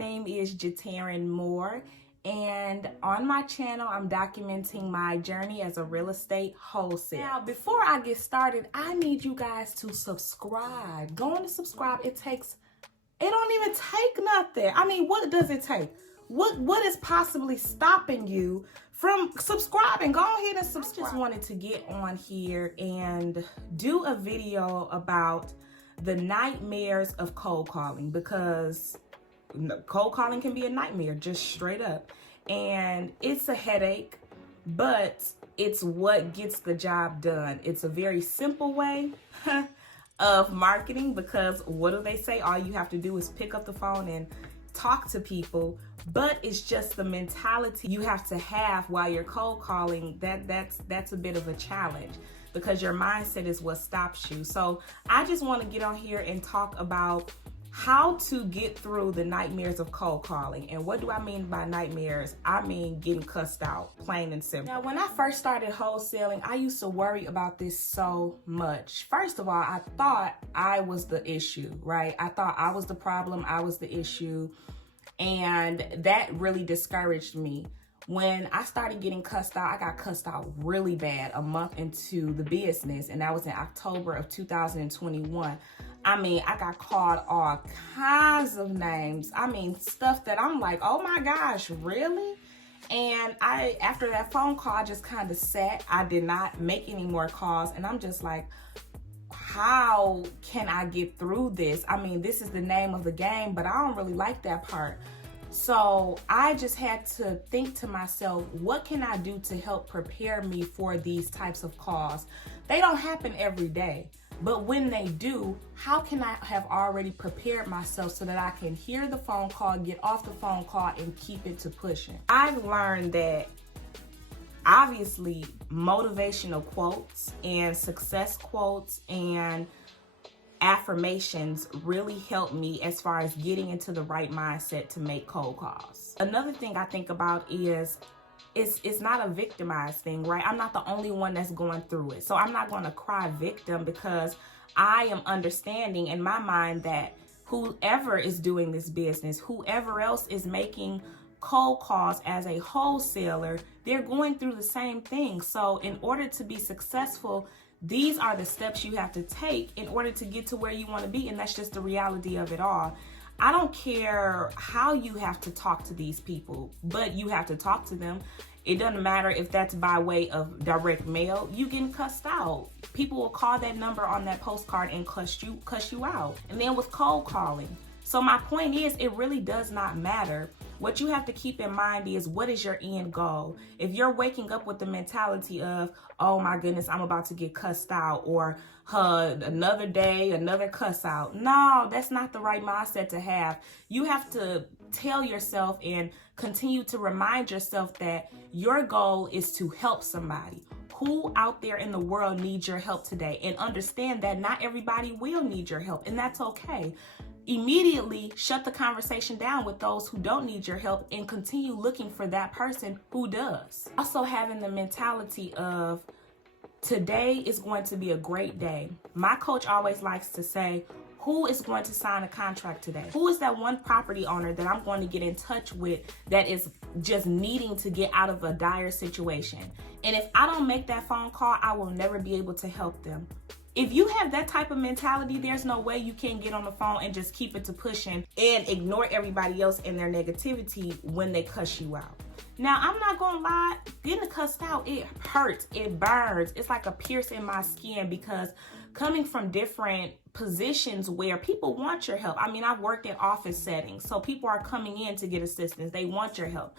name is Jatarin Moore, and on my channel, I'm documenting my journey as a real estate wholesaler. Now, before I get started, I need you guys to subscribe. Go on to subscribe. It don't even take nothing. I mean, what does it take? What is possibly stopping you from subscribing? Go ahead and subscribe. I just wanted to get on here and do a video about the nightmares of cold calling, because cold calling can be a nightmare, just straight up. And it's a headache, but it's what gets the job done. It's a very simple way of marketing, because what do they say? All you have to do is pick up the phone and talk to people. But it's just the mentality you have to have while you're cold calling. That's a bit of a challenge, because your mindset is what stops you. So I just want to get on here and talk about how to get through the nightmares of cold calling. And what do I mean by nightmares? I mean getting cussed out, plain and simple. Now, when I first started wholesaling, I used to worry about this so much. First of all, I thought I was the issue, right? I thought I was the problem, I was the issue. And that really discouraged me. When I started getting cussed out, I got cussed out really bad a month into the business, and that was in October of 2021. I mean, I got called all kinds of names. I mean, stuff that I'm like, oh my gosh, really? And after that phone call, I just kind of sat. I did not make any more calls, and I'm just like, how can I get through this? I mean, this is the name of the game, but I don't really like that part. So I just had to think to myself, what can I do to help prepare me for these types of calls? They don't happen every day, but when they do, how can I have already prepared myself so that I can hear the phone call, get off the phone call, and keep it to pushing? I've learned that obviously motivational quotes and success quotes and affirmations really help me as far as getting into the right mindset to make cold calls. Another thing I think about is it's not a victimized thing, right? I'm not the only one that's going through it. So I'm not going to cry victim, because I am understanding in my mind that whoever is doing this business, whoever else is making cold calls as a wholesaler, they're going through the same thing. So in order to be successful, these are the steps you have to take in order to get to where you want to be. And that's just the reality of it all. I don't care how you have to talk to these people, but you have to talk to them. It doesn't matter if that's by way of direct mail. You getting cussed out. People will call that number on that postcard and cuss you out. And then with cold calling. So my point is, it really does not matter. What you have to keep in mind is, what is your end goal? If you're waking up with the mentality of, oh my goodness, I'm about to get cussed out, or another day, another cuss out. No, that's not the right mindset to have. You have to tell yourself and continue to remind yourself that your goal is to help somebody. Who out there in the world needs your help today? And understand that not everybody will need your help, and that's okay. Immediately shut the conversation down with those who don't need your help and continue looking for that person who does. Also having the mentality of, today is going to be a great day. My coach always likes to say, who is going to sign a contract today? Who is that one property owner that I'm going to get in touch with that is just needing to get out of a dire situation? And if I don't make that phone call, I will never be able to help them. If you have that type of mentality, there's no way you can get on the phone and just keep it to pushing and ignore everybody else and their negativity when they cuss you out. Now, I'm not gonna lie, getting cussed out, it hurts, it burns. It's like a pierce in my skin, because coming from different positions where people want your help. I mean, I've worked in office settings, so people are coming in to get assistance. They want your help.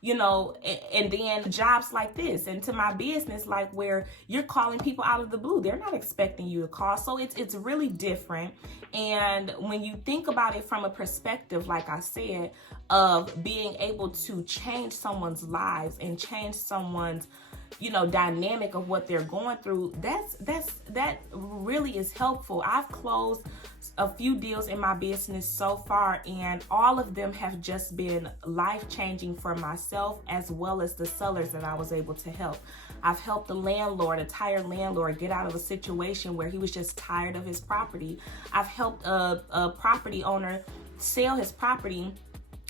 You know, and then jobs like this, and to my business, like where you're calling people out of the blue. They're not expecting you to call. So it's really different. And when you think about it from a perspective, like I said, of being able to change someone's lives and change someone's, you know, dynamic of what they're going through, that really is helpful. I've closed a few deals in my business so far, and all of them have just been life-changing for myself as well as the sellers that I was able to help. I've helped a tired landlord get out of a situation where he was just tired of his property. I've helped a property owner sell his property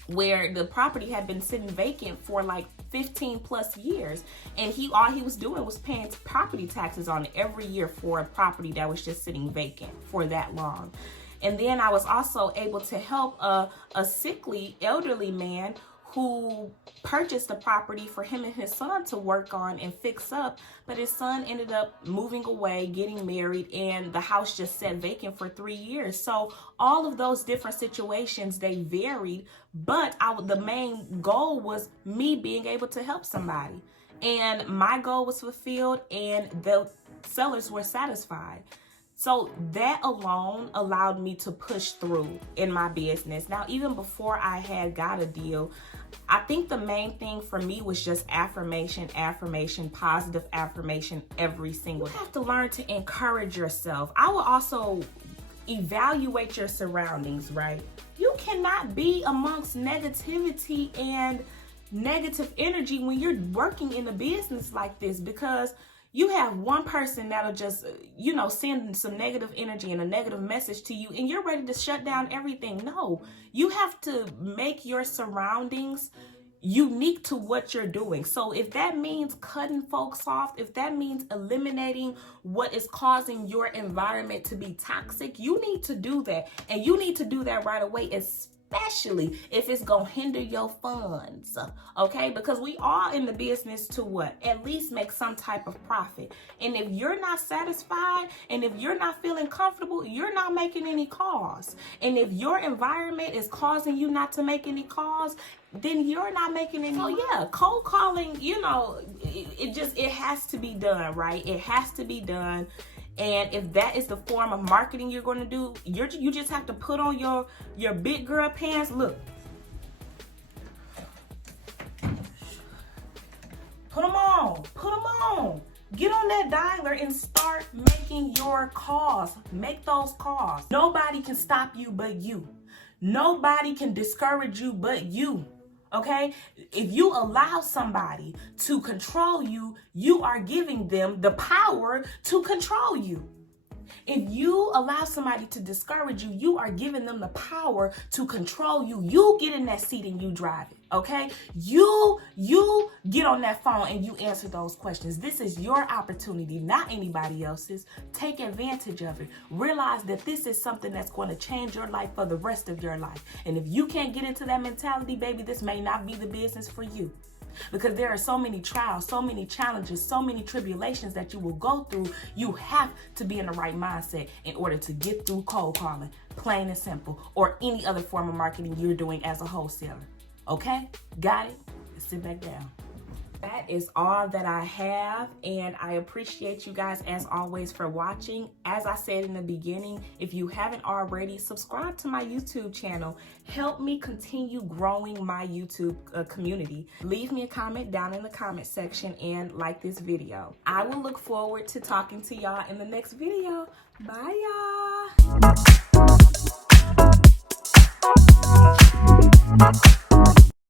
where the property had been sitting vacant for like 15 plus years, and all he was doing was paying property taxes on it every year for a property that was just sitting vacant for that long. And then I was also able to help a sickly elderly man who purchased a property for him and his son to work on and fix up, but his son ended up moving away, getting married, and the house just sat vacant for 3 years. So all of those different situations, they varied, but the main goal was me being able to help somebody. And my goal was fulfilled and the sellers were satisfied. So that alone allowed me to push through in my business. Now, even before I had got a deal, I think the main thing for me was just affirmation, positive affirmation every single day. You have to learn to encourage yourself. I will also evaluate your surroundings, right? You cannot be amongst negativity and negative energy when you're working in a business like this, because you have one person that'll just, send some negative energy and a negative message to you, and you're ready to shut down everything. No, you have to make your surroundings unique to what you're doing. So if that means cutting folks off, if that means eliminating what is causing your environment to be toxic, you need to do that. And you need to do that right away, especially if it's gonna hinder your funds, okay? Because we are in the business to what? At least make some type of profit. And if you're not satisfied and if you're not feeling comfortable, you're not making any calls. And if your environment is causing you not to make any calls, then you're not making any. So yeah, cold calling, it has to be done, right? It has to be done. And if that is the form of marketing you're going to do, you just have to put on your big girl pants. Look, put them on. Get on that dialer and start making your calls. Make those calls. Nobody can stop you but you. Nobody can discourage you but you. Okay, if you allow somebody to control you, you are giving them the power to control you. If you allow somebody to discourage you, you are giving them the power to control you. You get in that seat and you drive it, okay? You get on that phone and you answer those questions. This is your opportunity, not anybody else's. Take advantage of it. Realize that this is something that's going to change your life for the rest of your life. And if you can't get into that mentality, baby, this may not be the business for you. Because there are so many trials, so many challenges, so many tribulations that you will go through. You have to be in the right mindset in order to get through cold calling, plain and simple, or any other form of marketing you're doing as a wholesaler. Okay? Got it? Sit back down. That is all that I have, and I appreciate you guys as always for watching. As I said in the beginning, if you haven't already, subscribe to my YouTube channel. Help me continue growing my YouTube community. Leave me a comment down in the comment section and like this video. I will look forward to talking to y'all in the next video. Bye, y'all.